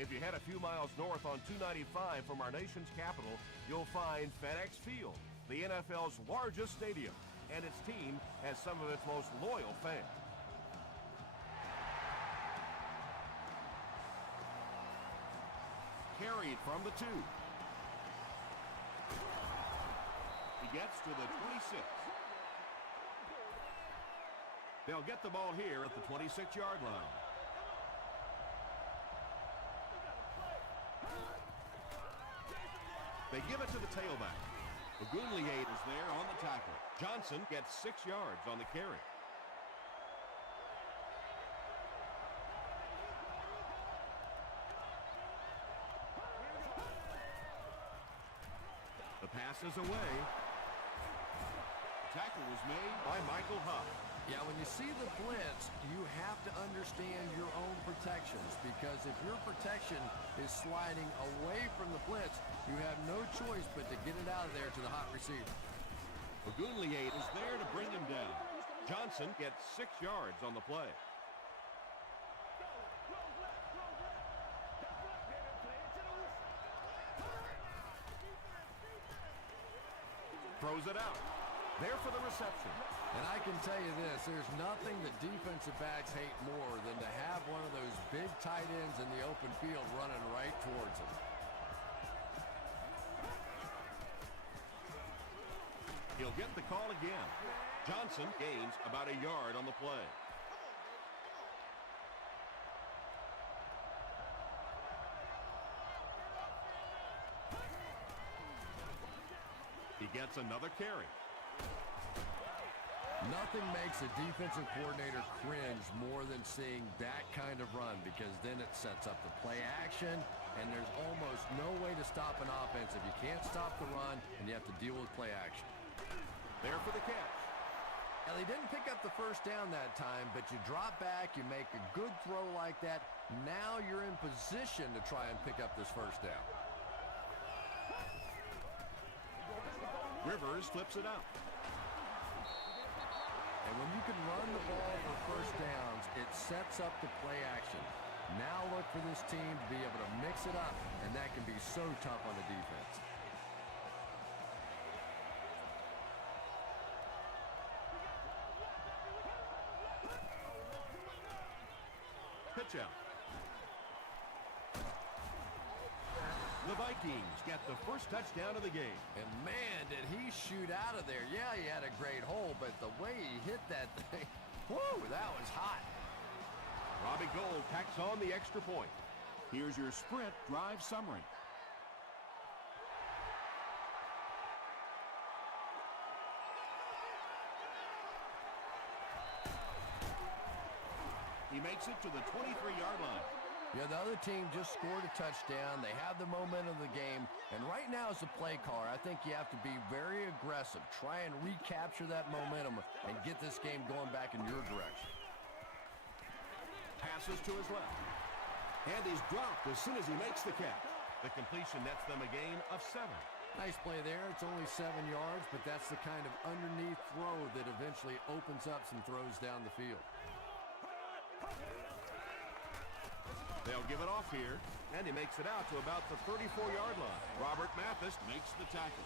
If you head a few miles north on 295 from our nation's capital, you'll find FedEx Field, the NFL's largest stadium, and its team has some of its most loyal fans. Carried from the 2. He gets to the 26. They'll get the ball here at the 26-yard line. They give it to the tailback. Ogunleye is there on the tackle. Johnson gets 6 yards on the carry. The pass is away. Tackle was made by Michael Huff. Yeah, when you see the blitz, you have to understand your own protections, because if your protection is sliding away from the blitz, you have no choice but to get it out of there to the hot receiver. Ogunleye is there to bring him down. Johnson gets 6 yards on the play. Throws it out. There for the reception. And I can tell you this, there's nothing the defensive backs hate more than to have one of those big tight ends in the open field running right towards them. He'll get the call again. Johnson gains about a yard on the play. He gets another carry. Nothing makes a defensive coordinator cringe more than seeing that kind of run, because then it sets up the play action, and there's almost no way to stop an offense if you can't stop the run and you have to deal with play action. There for the catch. And they didn't pick up the first down that time, but you drop back, you make a good throw like that. Now you're in position to try and pick up this first down. Rivers flips it out. And when you can run the ball for first downs, it sets up the play action. Now look for this team to be able to mix it up, and that can be so tough on the defense. Pitch out. The Vikings get the first touchdown of the game. And man, did he shoot out of there. Yeah, he had a great hole, but the way he hit that thing, whoo, that was hot. Robbie Gould tacks on the extra point. Here's your sprint drive summary. He makes it to the 23-yard line. Yeah, the other team just scored a touchdown. They have the momentum of the game. And right now as a play caller, I think you have to be very aggressive. Try and recapture that momentum and get this game going back in your direction. Passes to his left. And he's dropped as soon as he makes the catch. The completion nets them a gain of 7. Nice play there. It's only 7 yards, but that's the kind of underneath throw that eventually opens up some throws down the field. They'll give it off here, and he makes it out to about the 34-yard line. Robert Mathis makes the tackle.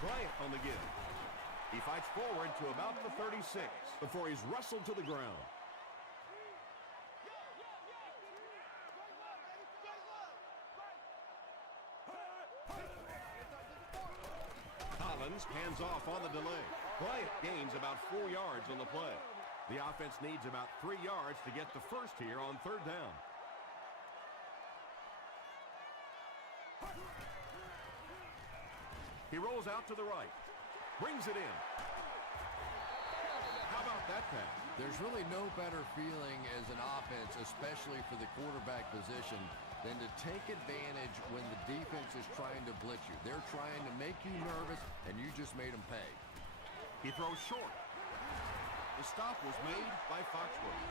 Bryant on the give. He fights forward to about the 36 before he's wrestled to the ground. Collins hands off on the delay. Bryant gains about 4 yards on the play. The offense needs about 3 yards to get the first here on 3rd down. He rolls out to the right. Brings it in. How about that pass? There's really no better feeling as an offense, especially for the quarterback position, than to take advantage when the defense is trying to blitz you. They're trying to make you nervous, and you just made them pay. He throws short. The stop was made by Foxworth.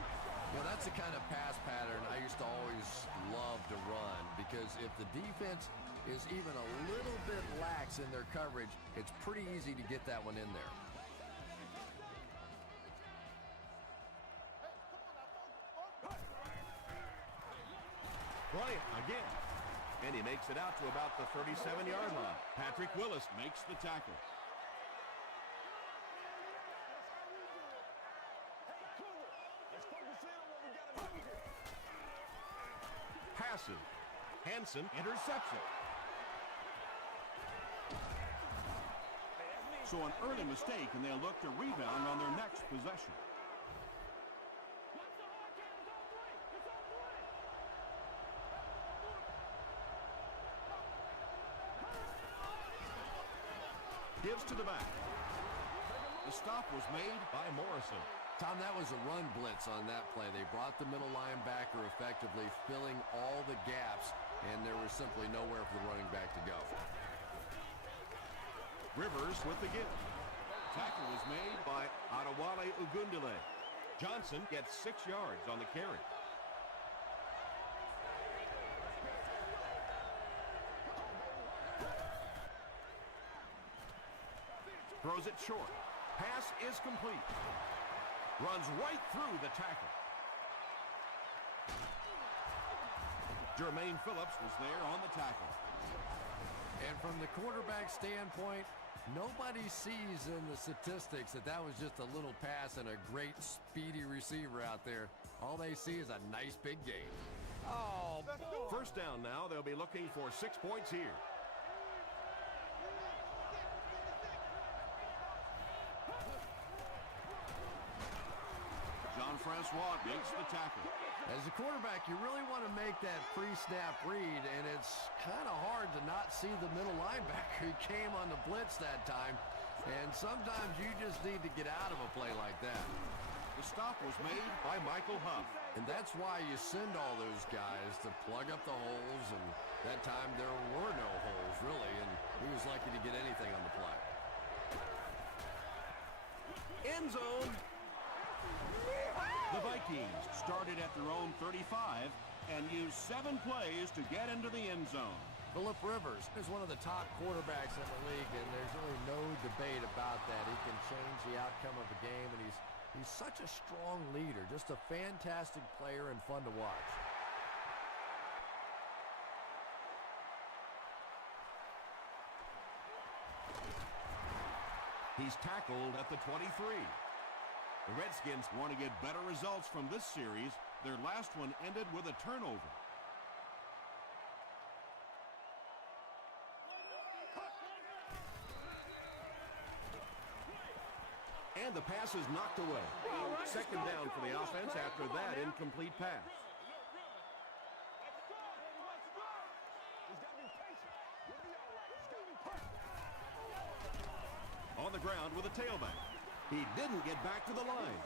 Well, that's the kind of pass pattern I used to always love to run, because if the defense is even a little bit lax in their coverage, it's pretty easy to get that one in there. Bryant again. And he makes it out to about the 37-yard line. Patrick Willis makes the tackle. Passes. Hansen interception. So an early mistake, and they'll look to rebound on their next possession. Gives to the back. The stop was made by Morrison. Tom, that was a run blitz on that play. They brought the middle linebacker effectively, filling all the gaps, and there was simply nowhere for the running back to go. Rivers with the give. Tackle was made by Adewale Ogundele. Johnson gets 6 yards on the carry. Throws it short. Pass is complete. Runs right through the tackle. Jermaine Phillips was there on the tackle. And from the quarterback standpoint, nobody sees in the statistics that that was just a little pass and a great speedy receiver out there. All they see is a nice big gain. Oh, first down now. They'll be looking for 6 points here. Francois makes the tackle. As a quarterback, you really want to make that pre-snap read, and it's kind of hard to not see the middle linebacker. He came on the blitz that time, and sometimes you just need to get out of a play like that. The stop was made by Michael Huff. And that's why you send all those guys to plug up the holes, and that time there were no holes, really, and he was lucky to get anything on the play. End zone. The Vikings started at their own 35 and used 7 plays to get into the end zone. Phillip Rivers is one of the top quarterbacks in the league, and there's really no debate about that. He can change the outcome of a game, and he's such a strong leader, just a fantastic player and fun to watch. He's tackled at the 23. The Redskins want to get better results from this series. Their last one ended with a turnover. And the pass is knocked away. Second down for the offense after that incomplete pass. On the ground with a tailback. He didn't get back to the line.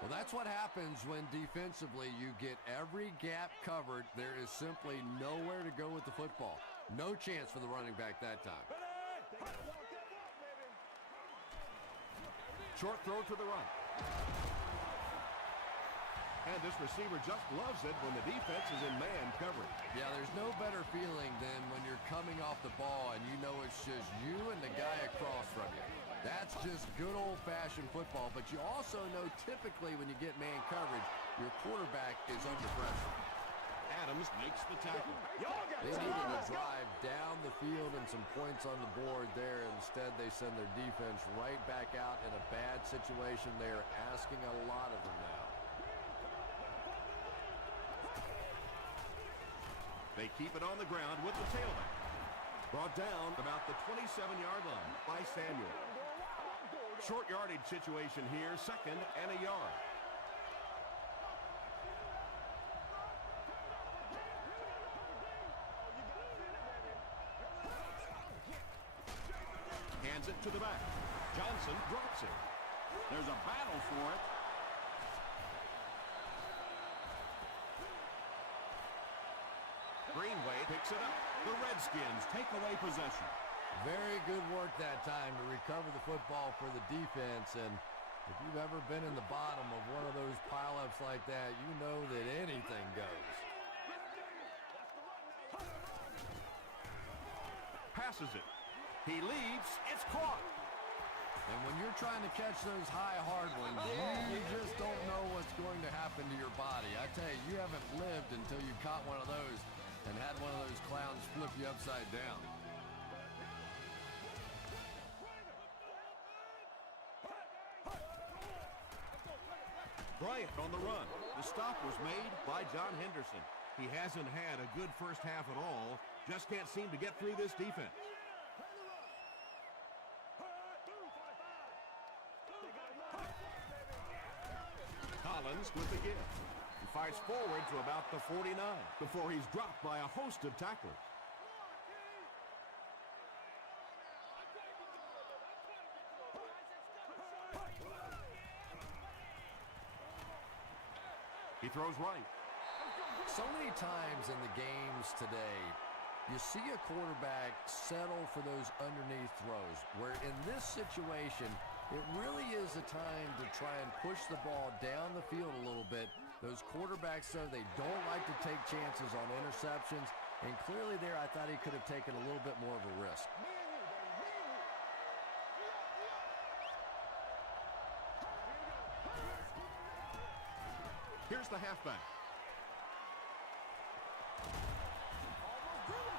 Well, that's what happens when defensively you get every gap covered. There is simply nowhere to go with the football. No chance for the running back that time. Short throw to the right. And this receiver just loves it when the defense is in man coverage. Yeah, there's no better feeling than when you're coming off the ball and you know it's just you and the guy across from you. That's just good old-fashioned football, but you also know typically when you get man coverage, your quarterback is under pressure. Adams makes the tackle. They needed to drive down the field and some points on the board there. Instead, they send their defense right back out in a bad situation. They're asking a lot of them now. They keep it on the ground with the tailback. Brought down about the 27-yard line by Samuel. Short yardage situation here, second and a yard. Hands it to the back. Johnson drops it. There's a battle for it. Greenway picks it up. The Redskins take away possession. Very good work that time to recover the football for the defense. And if you've ever been in the bottom of one of those pileups like that, you know that anything goes. passes it. He leaps. It's caught. And when you're trying to catch those high, hard ones, you just don't know what's going to happen to your body. I tell you, you haven't lived until you caught one of those and had one of those clowns flip you upside down. Bryant on the run. The stop was made by John Henderson. He hasn't had a good first half at all. Just can't seem to get through this defense. Collins with the give. He fights forward to about the 49 before he's dropped by a host of tacklers. He throws right. So many times in the games today, you see a quarterback settle for those underneath throws, where in this situation, it really is a time to try and push the ball down the field a little bit. Those quarterbacks, though, they don't like to take chances on interceptions, and clearly there I thought he could have taken a little bit more of a risk. Here's the halfback.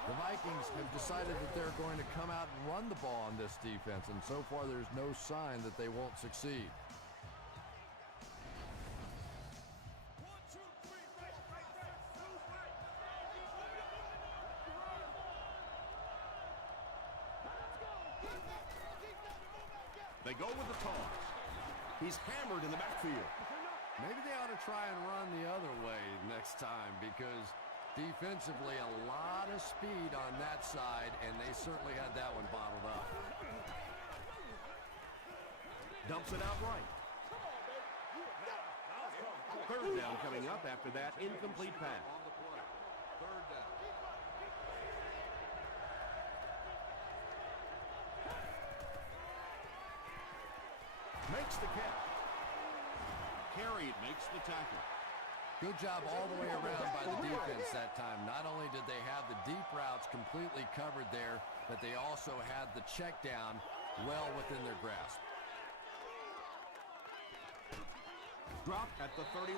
The Vikings have decided that they're going to come out and run the ball on this defense, and so far there's no sign that they won't succeed. They go with the toss. He's hammered in the backfield. Maybe they ought to try and run the other way next time, because defensively a lot of speed on that side, and they certainly had that one bottled up. Dumps it out right. Third down coming up after that incomplete pass. Third down. Makes the catch. Carried makes the tackle. Good job all the way around by the defense that time. Not only did they have the deep routes completely covered there, but they also had the check down well within their grasp. Drop at the 31.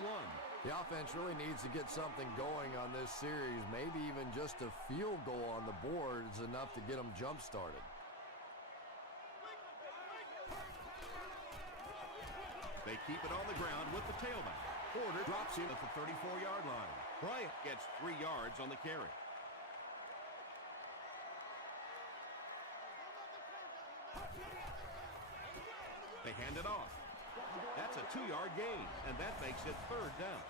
The offense really needs to get something going on this series. Maybe even just a field goal on the board is enough to get them jump-started. They keep it on the ground with the tailback. Porter drops in at the 34-yard line. Bryant gets 3 yards on the carry. They hand it off. That's a 2-yard gain, and that makes it third down.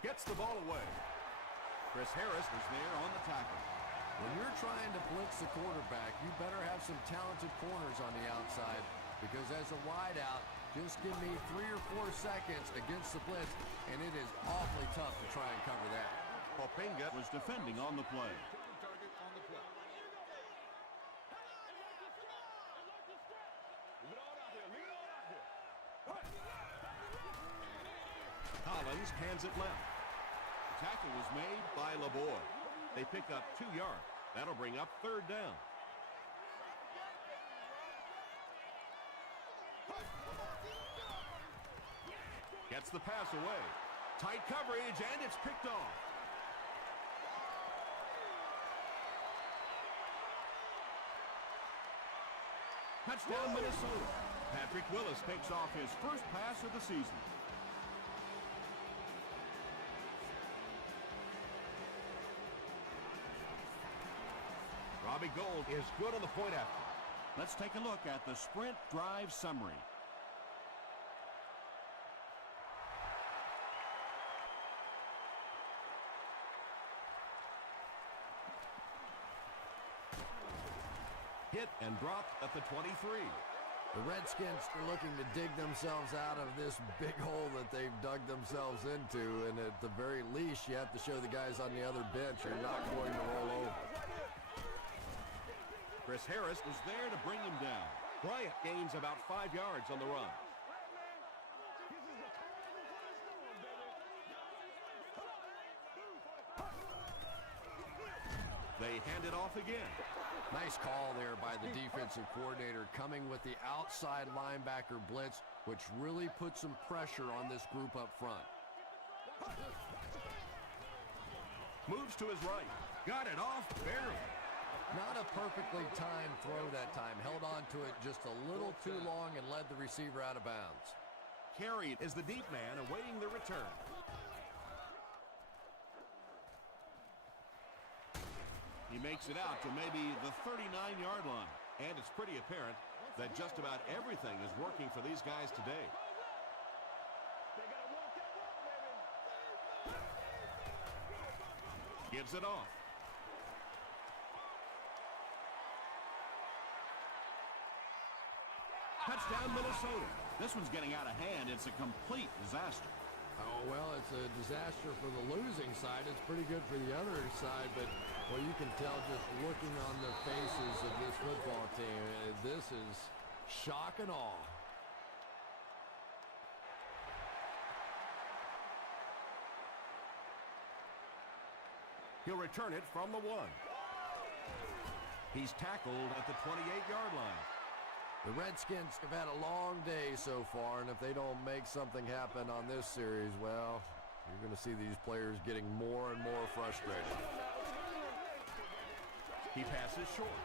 Gets the ball away. Chris Harris was there on the tackle. When you're trying to blitz the quarterback, you better have some talented corners on the outside, because as a wideout, just give me 3 or 4 seconds against the blitz, and it is awfully tough to try and cover that. Popinga was defending on the play. Collins hands it left. The tackle was made by LeBoy. They pick up 2 yards. That'll bring up third down. Gets the pass away. Tight coverage, and it's picked off. Touchdown, Minnesota. Patrick Willis takes off his first pass of the season. Robbie Gould is good on the point after. Let's take a look at the sprint drive summary. Hit and dropped at the 23. The Redskins are looking to dig themselves out of this big hole that they've dug themselves into, and at the very least, you have to show the guys on the other bench you're not going to roll over. Chris Harris was there to bring him down. Bryant gains about 5 yards on the run. They hand it off again. Nice call there by the defensive coordinator, coming with the outside linebacker blitz, which really put some pressure on this group up front. Moves to his right. Got it off barely. Not a perfectly timed throw that time. Held on to it just a little too long and led the receiver out of bounds. Carey is the deep man awaiting the return. He makes it out to maybe the 39-yard line. And it's pretty apparent that just about everything is working for these guys today. Gives it off. Touchdown, Minnesota. This one's getting out of hand. It's a complete disaster. Oh, well, it's a disaster for the losing side. It's pretty good for the other side, but, well, you can tell just looking on the faces of this football team, this is shock and awe. He'll return it from the 1. He's tackled at the 28-yard line. The Redskins have had a long day so far, and if they don't make something happen on this series, well, you're going to see these players getting more and more frustrated. He passes short.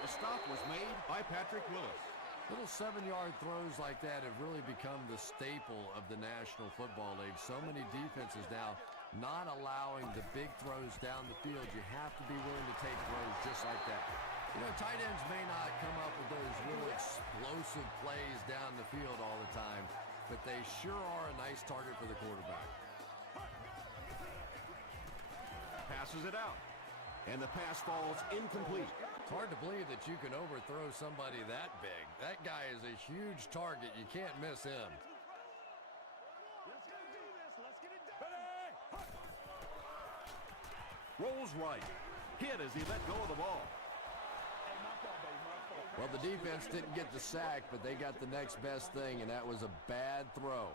The stop was made by Patrick Willis. Little 7-yard throws like that have really become the staple of the National Football League. So many defenses now not allowing the big throws down the field. You have to be willing to take throws just like that. You know, tight ends may not come up with those real explosive plays down the field all the time, but they sure are a nice target for the quarterback. Passes it out, and the pass falls incomplete. It's hard to believe that you can overthrow somebody that big. That guy is a huge target. You can't miss him. Rolls right. Hit as he let go of the ball. Well, the defense didn't get the sack, but they got the next best thing, and that was a bad throw.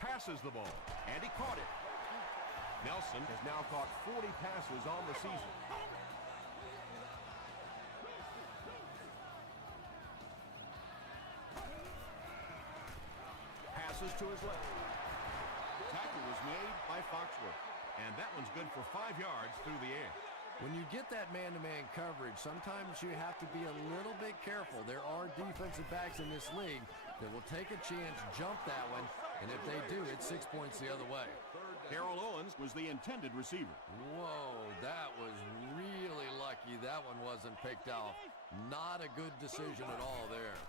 Passes the ball, and he caught it. Nelson has now caught 40 passes on the season. Passes to his left. Tackle was made by Foxworth, and that one's good for 5 yards through the air. When you get that man-to-man coverage, sometimes you have to be a little bit careful. There are defensive backs in this league that will take a chance, jump that one, and if they do, it's 6 points the other way. Darrell Owens was the intended receiver. Whoa, that was really lucky that one wasn't picked off. Not a good decision at all there.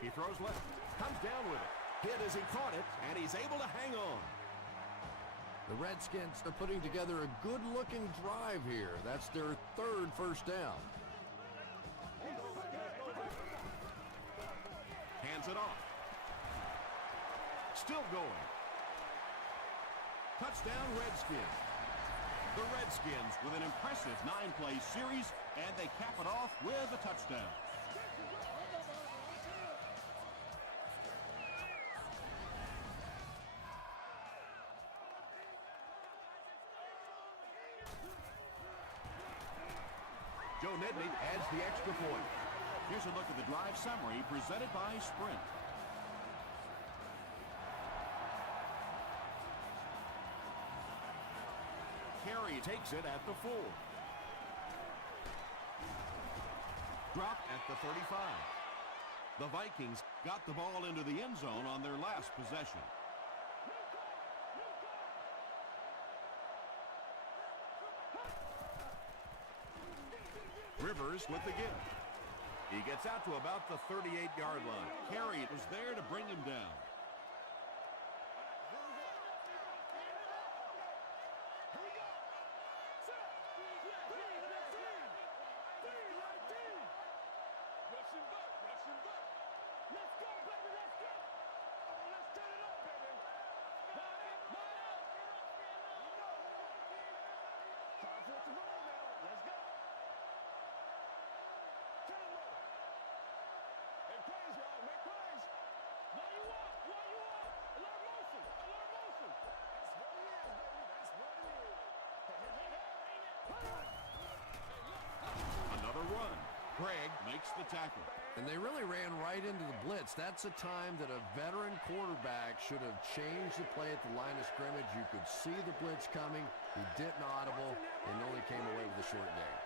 He throws left, comes down with it. Hit as he caught it, and he's able to hang on. The Redskins are putting together a good-looking drive here. That's their 3rd first down. Hands it off. Still going. Touchdown, Redskins. The Redskins with an impressive 9-play series, and they cap it off with a touchdown. Joe Nedley adds the extra point. Here's a look at the drive summary presented by Sprint. Carey takes it at the 4. Drop at the 35. The Vikings got the ball into the end zone on their last possession. Rivers with the gift. He gets out to about the 38-yard line. Carey was there to bring him down. Time for it to roll now. Let's go. Turn it low. Make plays, y'all. Make plays. Why you up? Why you up? Alert motion. Alert motion. That's what it is, baby. That's what it is. Another run. Craig makes the tackle. And they really ran right into the blitz. That's a time that a veteran quarterback should have changed the play at the line of scrimmage. You could see the blitz coming. He didn't audible and only came away with a short gain.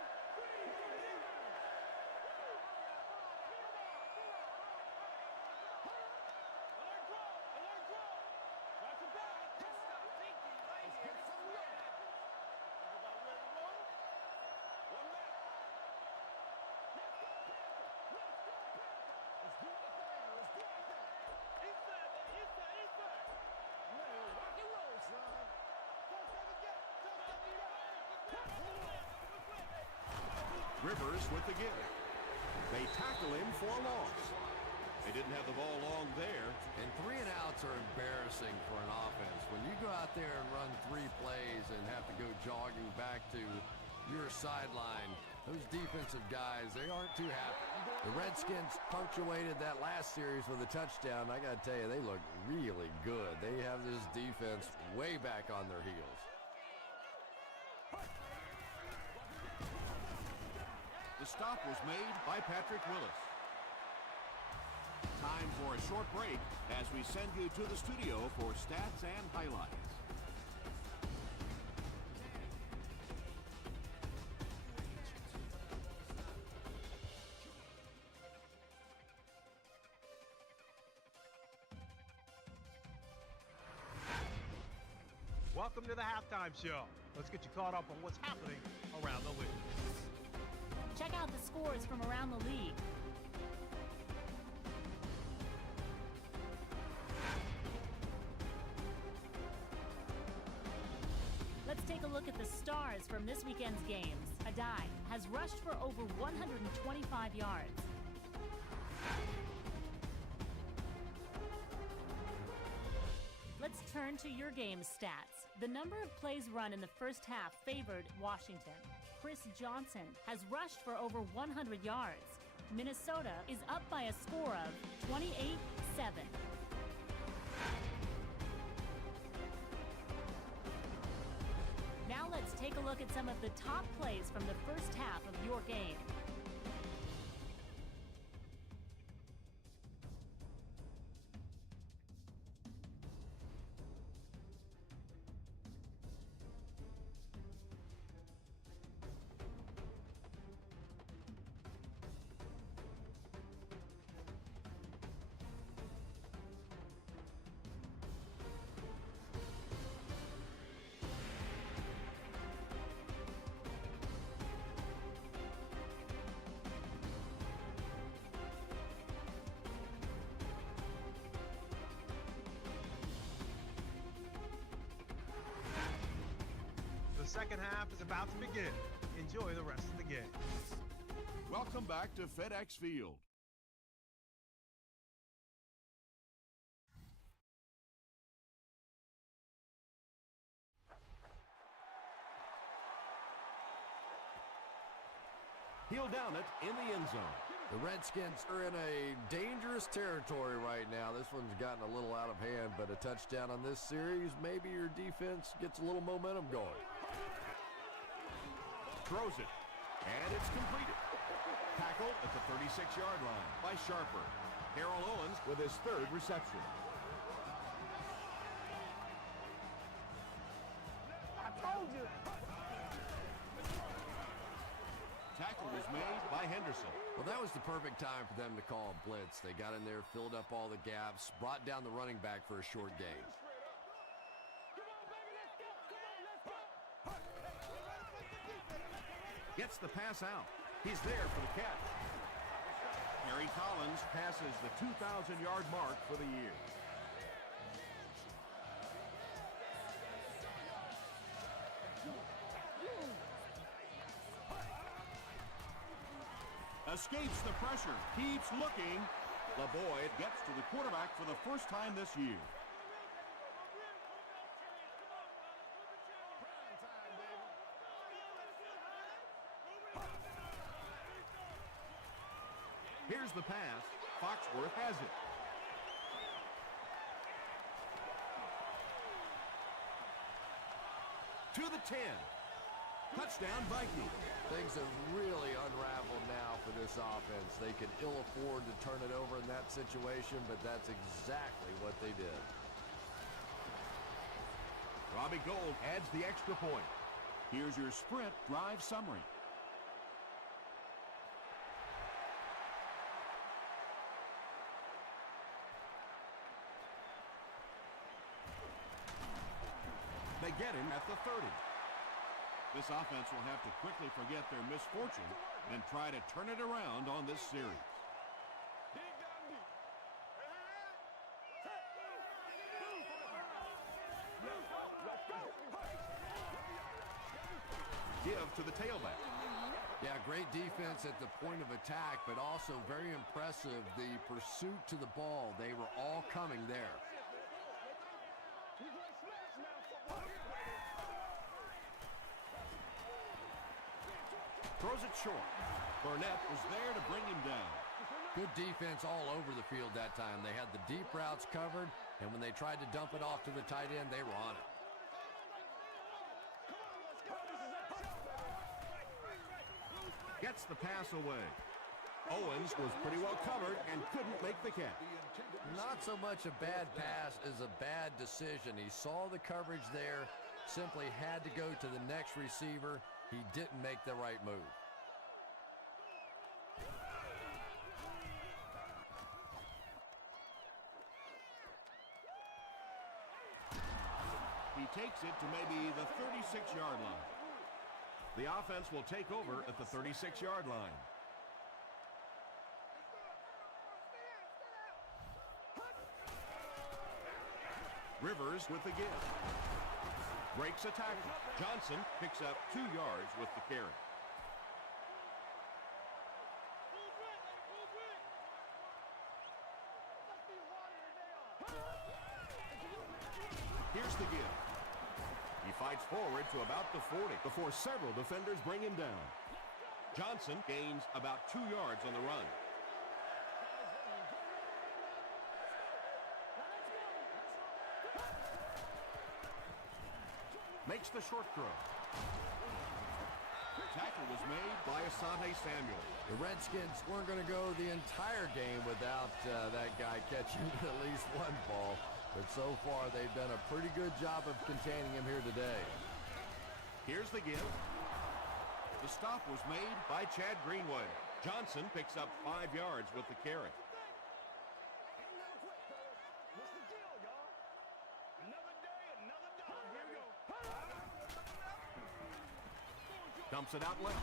Rivers with the give. They tackle him for a loss. They didn't have the ball long there. And 3 and outs are embarrassing for an offense. When you go out there and run 3 plays and have to go jogging back to your sideline, those defensive guys, they aren't too happy. The Redskins punctuated that last series with a touchdown. I got to tell you, they look really good. They have this defense way back on their heels. The stop was made by Patrick Willis. Time for a short break as we send you to the studio for stats and highlights. Welcome to the halftime show. Let's get you caught up on what's happening around the league. Check out the scores from around the league. Let's take a look at the stars from this weekend's games. Adai has rushed for over 125 yards. Let's turn to your game's stats. The number of plays run in the first half favored Washington. Chris Johnson has rushed for over 100 yards. Minnesota is up by a score of 28-7. Now let's take a look at some of the top plays from the first half of your game. The second half is about to begin. Enjoy the rest of the game. Welcome back to FedEx Field. He'll down it in the end zone. The Redskins are in a dangerous territory right now. This one's gotten a little out of hand, but a touchdown on this series, maybe your defense gets a little momentum going. Throws it, and it's completed. Tackled at the 36-yard line by Sharper. Harold Owens with his 3rd reception. I told you. Tackle was made by Henderson. Well, that was the perfect time for them to call a blitz. They got in there, filled up all the gaps, brought down the running back for a short gain. Gets the pass out. He's there for the catch. Harry Collins passes the 2,000-yard mark for the year. Escapes the pressure, keeps looking. LeBoyd gets to the quarterback for the first time this year. Here's the pass. Foxworth has it. To the 10. Touchdown, Vikings. Things have really unraveled now for this offense. They could ill afford to turn it over in that situation, but that's exactly what they did. Robbie Gould adds the extra point. Here's your sprint drive summary. They get him at the 30. This offense will have to quickly forget their misfortune and try to turn it around on this series. Dig down deep. Give to the tailback. Yeah, great defense at the point of attack, but also very impressive the pursuit to the ball. They were all coming there. Throws it short. Burnett was there to bring him down. Good defense all over the field that time. They had the deep routes covered, and when they tried to dump it off to the tight end, they were on it. Gets the pass away. Owens was pretty well covered and couldn't make the catch. Not so much a bad pass as a bad decision. He saw the coverage there, simply had to go to the next receiver. He didn't make the right move. He takes it to maybe the 36-yard line. The offense will take over at the 36-yard line. Rivers with the give. Breaks a tackle. Johnson picks up 2 yards with the carry. Here's the give. He fights forward to about the 40 before several defenders bring him down. Johnson gains about 2 yards on the run. Makes the short throw. Tackle was made by Asante Samuel. The Redskins weren't going to go the entire game without that guy catching at least one ball. But so far, they've done a pretty good job of containing him here today. Here's the give. The stop was made by Chad Greenwood. Johnson picks up 5 yards with the carry. Dumps it out left.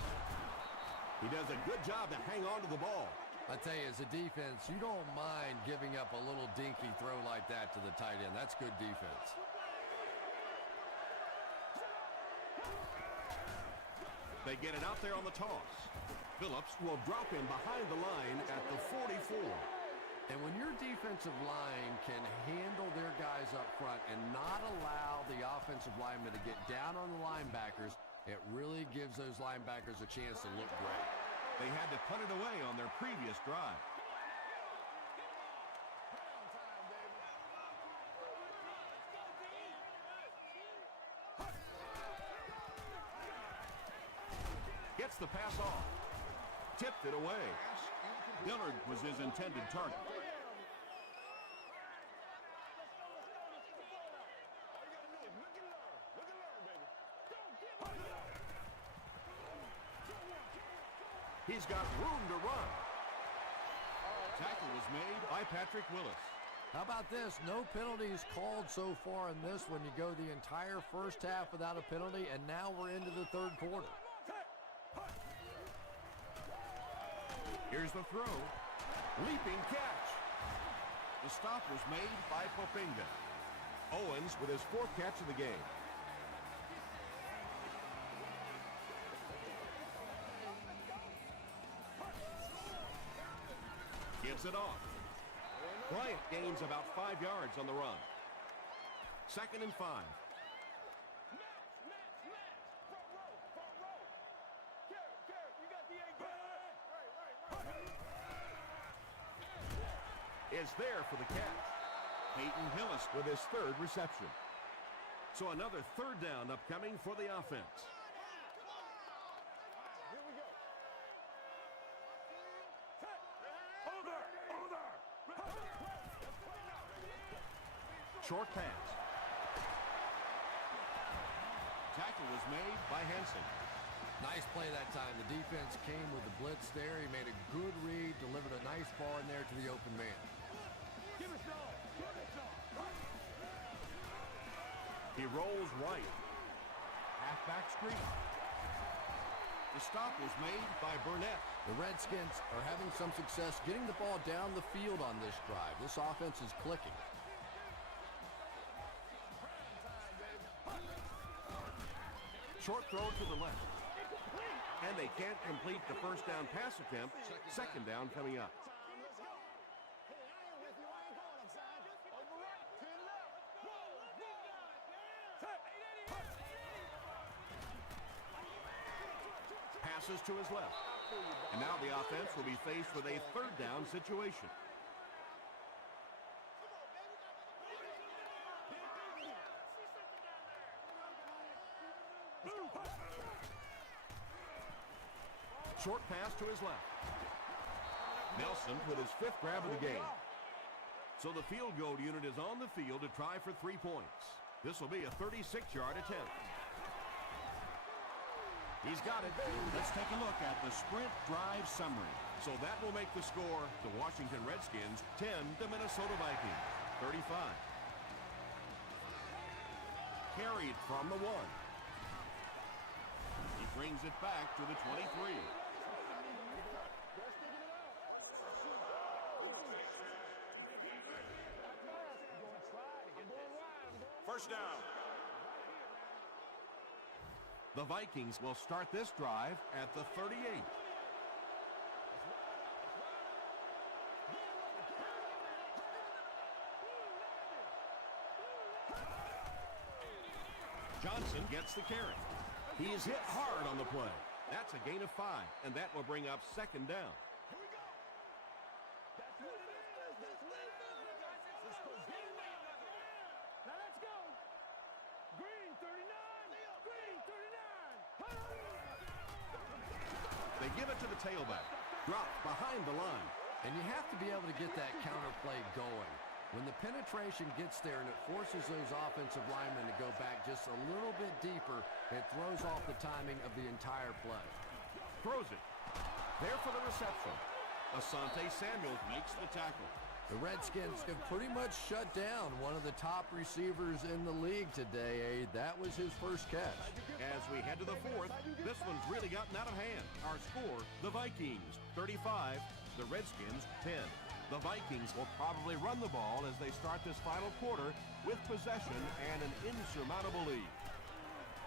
He does a good job to hang on to the ball. I tell you, as a defense, you don't mind giving up a little dinky throw like that to the tight end. That's good defense. They get it out there on the toss. Phillips will drop him behind the line at the 44. And when your defensive line can handle their guys up front and not allow the offensive linemen to get down on the linebackers, it really gives those linebackers a chance to look great. They had to punt it away on their previous drive. Gets the pass off. Tipped it away. Dillard was his intended target. He's got room to run. Tackle was made by Patrick Willis. How about this? No penalties called so far in this one. You go the entire first half without a penalty, and now we're into the third quarter. Here's the throw. Leaping catch. The stop was made by Popinga. Owens with his 4th catch of the game. Gives it off. Bryant gains about 5 yards on the run. 2nd and 5. is there for the catch. Peyton Hillis With his third reception. So another third down upcoming for the offense. Here we go. Short pass. Tackle was made by Henson. Nice play that time. The defense came with the blitz there. He made a good read, delivered a nice ball in there to the open man. Give it some. Give it some. He rolls right. Halfback screen. The stop was made by Burnett. The Redskins are having some success getting the ball down the field on this drive. This offense is clicking. Short throw to the left. And they can't complete the first down pass attempt. Second down coming up. Let's go. Hey, I ain't with you. I ain't going upside. Over right. To the left. Passes to his left. And now the offense will be faced with a third down situation. Short pass to his left. Nelson with his fifth grab of the game. So the field goal unit is on the field to try for 3 points. This will be a 36-yard attempt. He's got it. Let's take a look at the sprint drive summary. So that will make the score the Washington Redskins 10 to Minnesota Vikings 35. Carried from the 1. He brings it back to the 23. First down. The Vikings will start this drive at the 38. Johnson gets the carry. He is hit hard on the play. That's a gain of 5, and that will bring up second down. Here we go. That's what it is. That's what it is. Let's go get it now. Now let's go. Green 39. Green 39. They give it to the tailback. Drop behind the line. And you have to be able to get that counter play going. When the penetration gets there and it forces those offensive linemen to go back just a little bit deeper, it throws off the timing of the entire play. Throws it. There for the reception. Asante Samuel makes the tackle. The Redskins have pretty much shut down one of the top receivers in the league today. That was his first catch. As we head to the fourth, this one's really gotten out of hand. Our score, the Vikings 35, the Redskins 10. The Vikings will probably run the ball as they start this final quarter with possession and an insurmountable lead.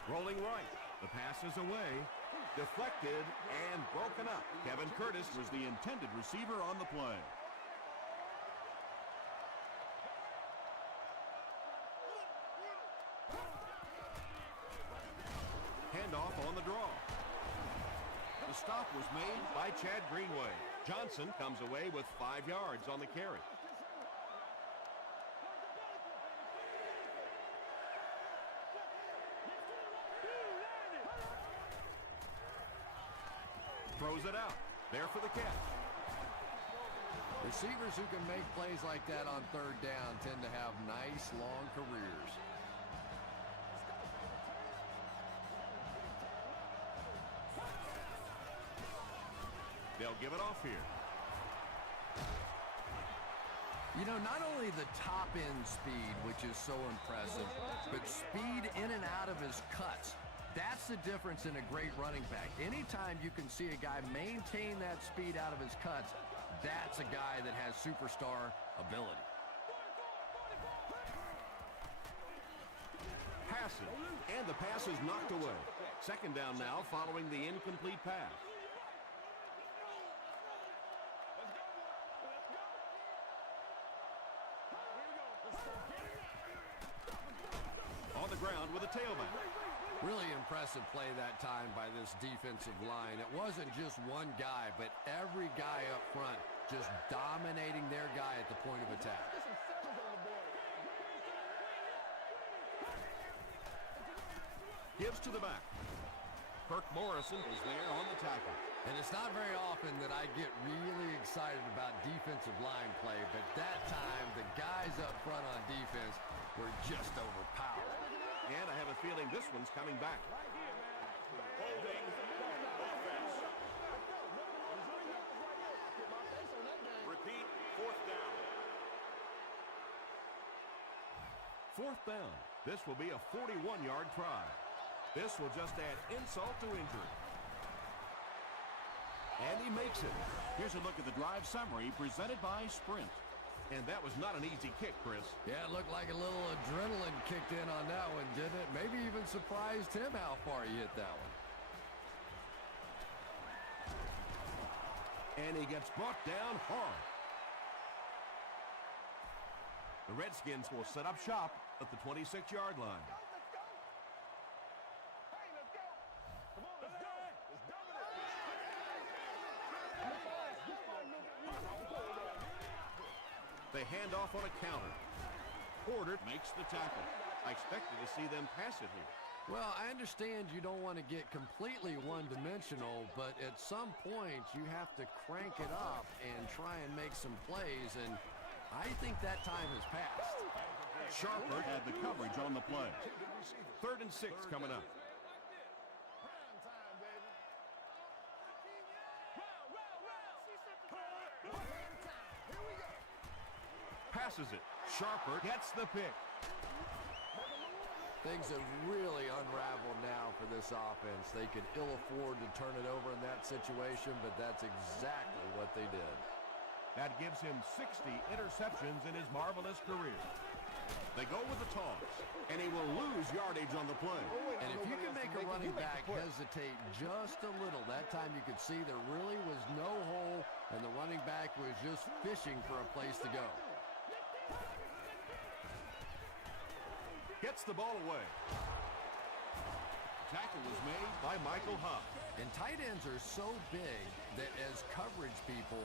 Rolling right. The pass is away, deflected, and broken up. Kevin Curtis was the intended receiver on the play. Handoff on the draw. The stop was made by Chad Greenway. Johnson comes away with 5 yards on the carry. Throws it out. There for the catch. Receivers who can make plays like that on third down tend to have nice, long careers. They'll give it off here. You know, not only the top end speed, which is so impressive, but speed in and out of his cuts. That's the difference in a great running back. Anytime you can see a guy maintain that speed out of his cuts, that's a guy that has superstar ability. Passes, and the pass is knocked away. Second down now following the incomplete pass. On the ground with a tailback. Really impressive play that time by this defensive line. It wasn't just one guy, but every guy up front just dominating their guy at the point of attack. Gives to the back. Kirk Morrison is there on the tackle. And it's not very often that I get really excited about defensive line play, but that time the guys up front on defense were just overpowered. And I have a feeling this one's coming back. Holding offense. Repeat, fourth down. Fourth down. This will be a 41-yard try. This will just add insult to injury. And he makes it. Here's a look at the drive summary presented by Sprint. And that was not an easy kick, Chris. Yeah, it looked like a little adrenaline kicked in on that one, didn't it? Maybe even surprised him how far he hit that one. And he gets brought down hard. The Redskins will set up shop at the 26-yard line. They hand off on a counter. Porter makes the tackle. I expected to see them pass it here. Well, I understand you don't want to get completely one-dimensional, but at some point you have to crank it up and try and make some plays, and I think that time has passed. Sharper had the coverage on the play. 3rd and 6 coming up. Passes it. Sharper gets the pick. Things have really unraveled now for this offense. They could ill afford to turn it over in that situation, but that's exactly what they did. That gives him 60 interceptions in his marvelous career. They go with the toss, and he will lose yardage on the play. And if you can make a running back hesitate just a little, that time you could see there really was no hole, and the running back was just fishing for a place to go. Gets the ball away. Tackle was made by Michael Huff. And tight ends are so big that as coverage people,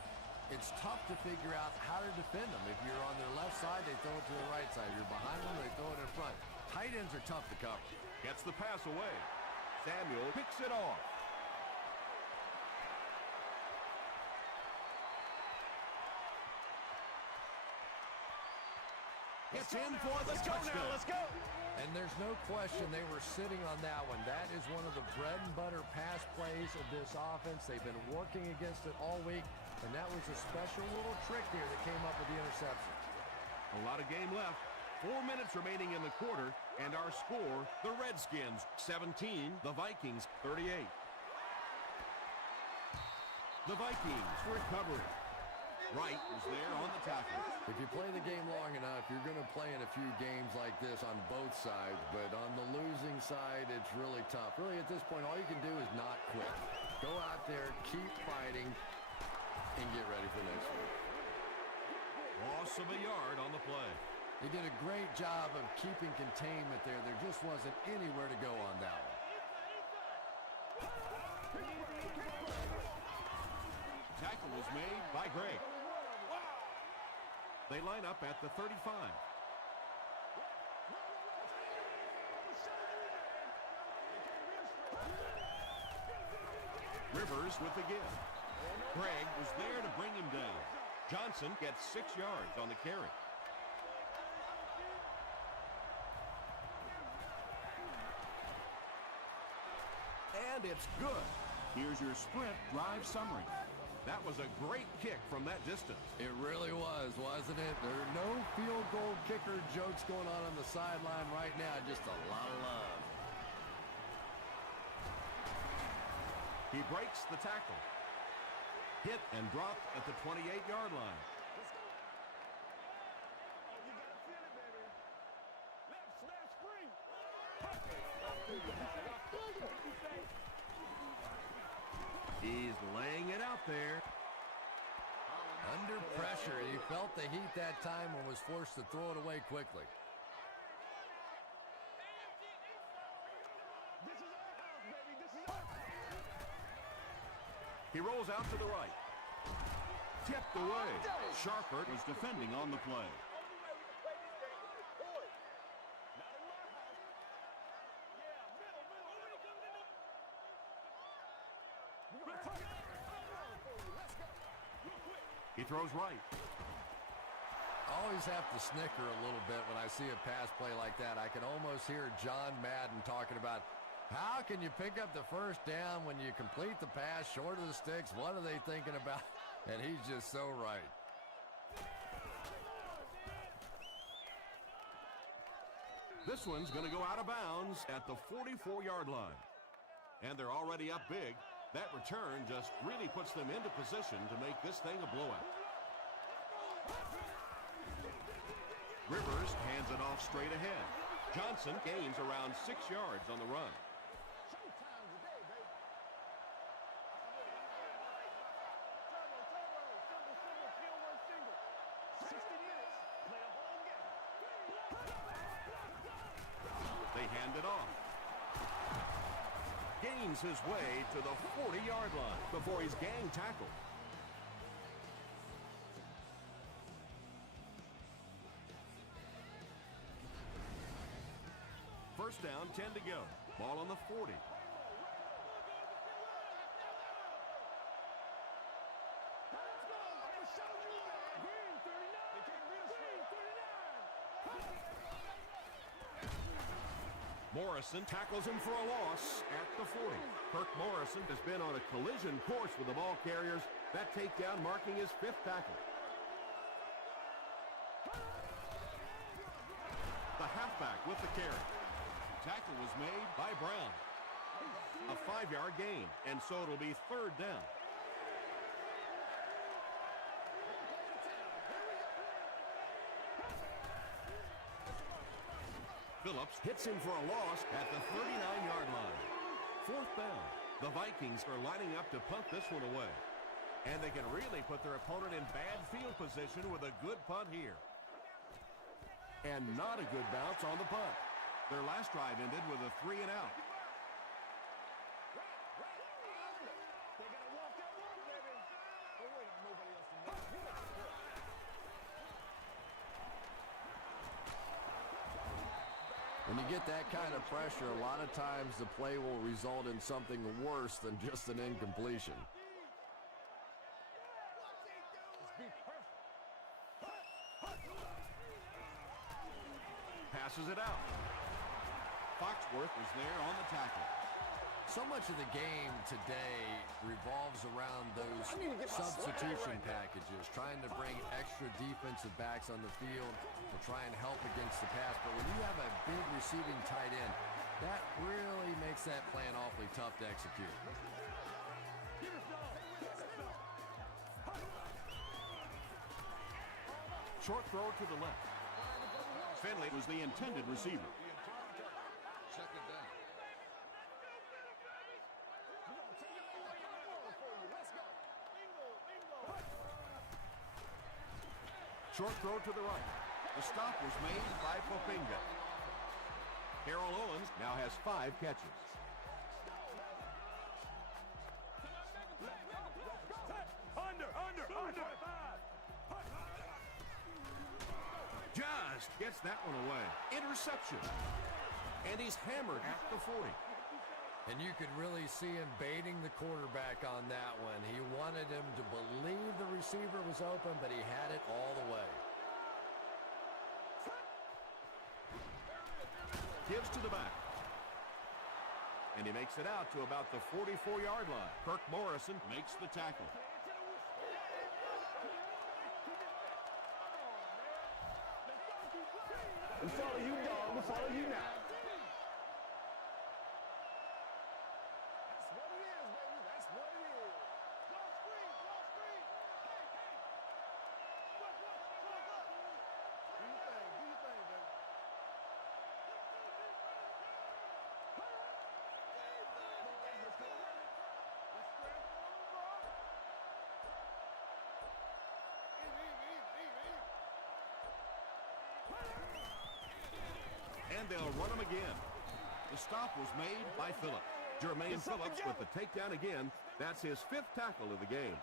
it's tough to figure out how to defend them. If you're on their left side, they throw it to the right side. If you're behind them, they throw it in front. Tight ends are tough to cover. Gets the pass away. Samuel picks it off. Gets in for the touchdown. Let's go. And there's no question they were sitting on that one. That is one of the bread and butter pass plays of this offense. They've been working against it all week, and that was a special little trick there that came up with the interception. A lot of game left. 4 minutes remaining in the quarter, and our score, the Redskins 17, the Vikings 38. The Vikings recovering. Wright was there on the tackle. If you play the game long enough, you're going to play in a few games like this on both sides, but on the losing side, it's really tough. Really, at this point, all you can do is not quit. Go out there, keep fighting, and get ready for next week. Loss of a yard on the play. They did a great job of keeping containment there. There just wasn't anywhere to go on that one. Tackle was made by Gregg. They line up at the 35. Rivers with the give. Gregg was there to bring him down. Johnson gets 6 yards on the carry. And it's good. Here's your Sprint drive summary. That was a great kick from that distance. It really was, wasn't it? There are no field goal kicker jokes going on the sideline right now. Just a lot of love. He breaks the tackle. Hit and dropped at the 28-yard line. He's laying it out there. Under pressure, he felt the heat that time and was forced to throw it away quickly. He rolls out to the right. tipped away. Sharper was defending on the play. He throws right. I always have to snicker a little bit when I see a pass play like that. I can almost hear John Madden talking about how can you pick up the first down when you complete the pass short of the sticks? What are they thinking about? And he's just so right. This one's going to go out of bounds at the 44-yard line. And they're already up big. That return just really puts them into position to make this thing a blowout. Rivers hands it off straight ahead. Johnson gains around 6 yards on the run. They hand it off. Gains his way to the 40-yard line before he's gang tackled. First down, 10 to go. Ball on the 40. Morrison tackles him for a loss at the 40. Kirk Morrison has been on a collision course with the ball carriers. That takedown marking his 5th tackle. The halfback with the carry. Tackle was made by Brown. A 5-yard gain, and so it'll be 3rd down. Phillips hits him for a loss at the 39-yard line. 4th down. The Vikings are lining up to punt this one away. And they can really put their opponent in bad field position with a good punt here. And not a good bounce on the punt. Their last drive ended with a 3-and-out. When you get that kind of pressure, a lot of times the play will result in something worse than just an incompletion. Passes it out. Foxworth was there on the tackle. So much of the game today revolves around those substitution packages, trying to bring extra defensive backs on the field to try and help against the pass. But when you have a big receiving tight end, that really makes that plan awfully tough to execute. Short throw to the left. Finley was the intended receiver. Short throw to the right. The stop was made by Popinga. Harold Owens now has 5 catches. Under. Just gets that one away. Interception. And he's hammered at the 40. And you could really see him baiting the quarterback on that one. He wanted him to believe the receiver was open, but he had it all the way. Gives to the back. And he makes it out to about the 44-yard line. Kirk Morrison makes the tackle. We follow you, dog. We follow you now. And they'll run him again. The stop was made by Phillips. Jermaine Phillips with the takedown again. That's his 5th tackle of the game.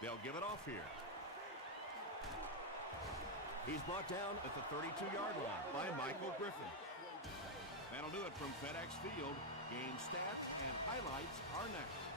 They'll give it off here. He's brought down at the 32-yard line by Michael Griffin. That'll do it from FedEx Field. Game stats and highlights are next.